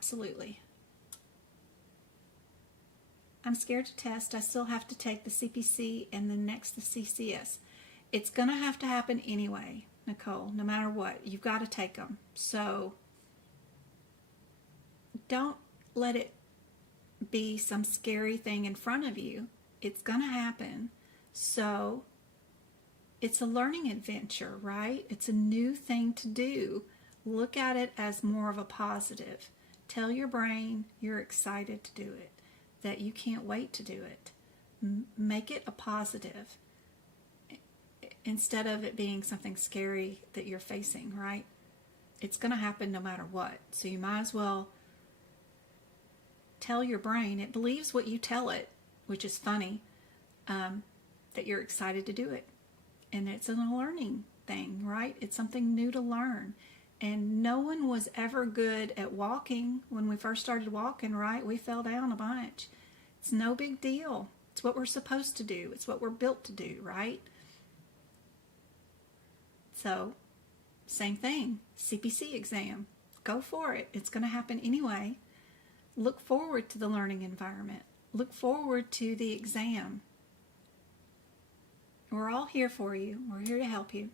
Absolutely. I'm scared to test. I still have to take the CPC and then next the CCS. It's going to have to happen anyway, Nicole, no matter what. You've got to take them. So don't let it be some scary thing in front of you. It's going to happen. So it's a learning adventure, right? It's a new thing to do. Look at it as more of a positive. Tell your brain you're excited to do it, that you can't wait to do it. Make it a positive instead of it being something scary that you're facing, right? It's going to happen no matter what. So you might as well tell your brain, it believes what you tell it, which is funny, that you're excited to do it. And it's a learning thing, right? It's something new to learn. And no one was ever good at walking when we first started walking, right? We fell down a bunch. It's no big deal. It's what we're supposed to do. It's what we're built to do, right? So, same thing. CPC exam. Go for it. It's going to happen anyway. Look forward to the learning environment. Look forward to the exam. We're all here for you. We're here to help you.